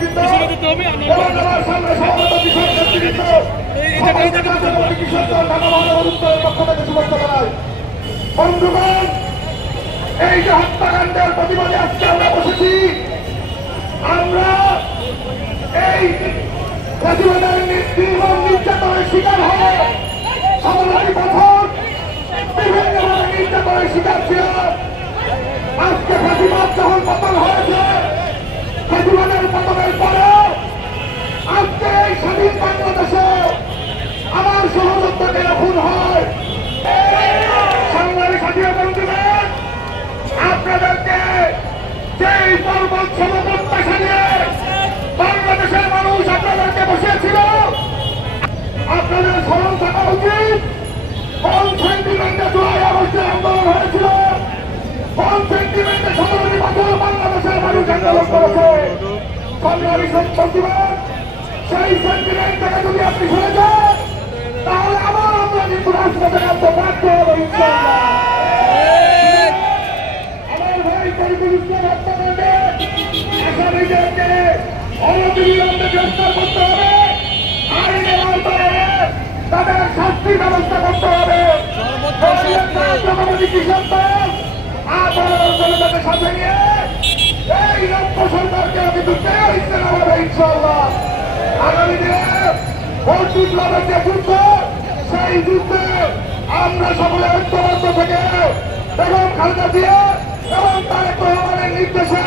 নেতৃবৃন্দ এবং আমার সামনে সভাপতি কৃষক নেতৃবৃন্দ কৃষকদের ঢাকা মহানগর উত্তরের পক্ষ থেকে শুভেচ্ছা জানাই। বন্ধুগণ, এই যে হত্যাকাণ্ডের প্রতিবাদে আজকে আমরা বসেছি, আমরা এই প্রতিবাদের নির্মম নির্যাতনের শিকার হয়ে 17 বছর বিভিন্নভাবে নির্যাতনের শিকার ছিল। আজকে প্রতিবাদ যখন পতন হয়েছে, প্রতিবাদের পতনের পরে আজকে এই স্বাধীন বাংলাদেশে আমার সহযোদ্ধাকে খুন হয়। সাংবাদিক সাথী বন্ধুগণ, আপনাদেরকে যেই পর্বত সমপ্রত্যাশা নিয়ে বাংলাদেশের মানুষ আপনাদেরকে বসিয়েছিল, আপনাদের স্মরণ থাকা উচিত কোন সেন্টিমেন্টে জুলাই আগস্টের আন্দোলন হয়েছিল, কোন সেন্টিমেন্টে 17 বছর বাংলাদেশের মানুষ আন্দোলন করেছে। সংগ্রামী বন্ধুগণ, সেই সেন্টিমেন্ট থেকে যদি আপনি সরে যান, তাহলে আবার আমরা কিন্তু রাজপথে নামতে বাধ্য হবো ইনশাআল্লাহ। আমার ভাই শরীফুল ইসলাম হত্যাকাণ্ডে আসামিদেরকে অনতিবিলম্বে গ্রেফতার করতে হবে, আইনের আওতায় এনে তাদের শাস্তির ব্যবস্থা করতে হবে। কৃষকদের জনতাকে সাথে নিয়ে এই রাজ্য সরকারকে কিন্তু ইচ্ছে না হবে ইনশাআল্লাহ। আগামী দিনে ভোট বিপ্লবের যে যুদ্ধ, সেই যুদ্ধে আমরা সকলে ঐক্যবদ্ধ থেকে বেগম খালেদা জিয়া এবং তারেক রহমানের নির্দেশে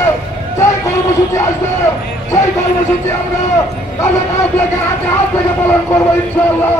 সেই কর্মসূচি আসবে, সেই কর্মসূচি আমরা কাঁধে কাঁধ রেখে হাতে হাত থেকে পালন করবো ইনশাআল্লাহ।